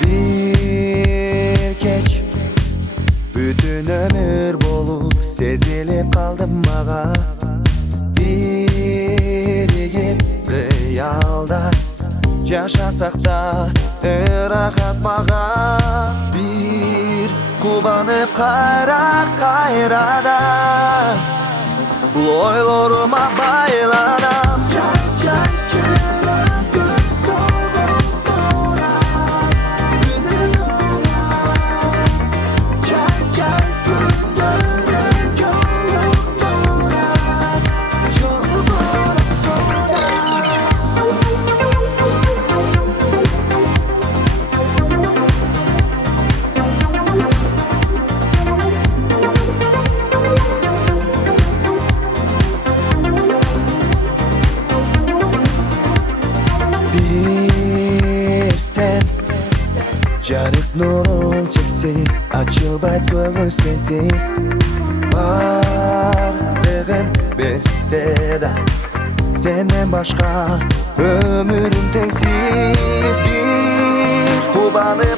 Bir geç bütün ömür bolup sezilip kaldım bana. Birigip realda yaşasak da rahat bana. Bir kubanıp kayrada bu oylarıma baylanam. Bir sen Canık nurun çeksiz açılbay köngül sensiz. Varlığın bir seda senden başka ömrüm tensiz. Bir kubanı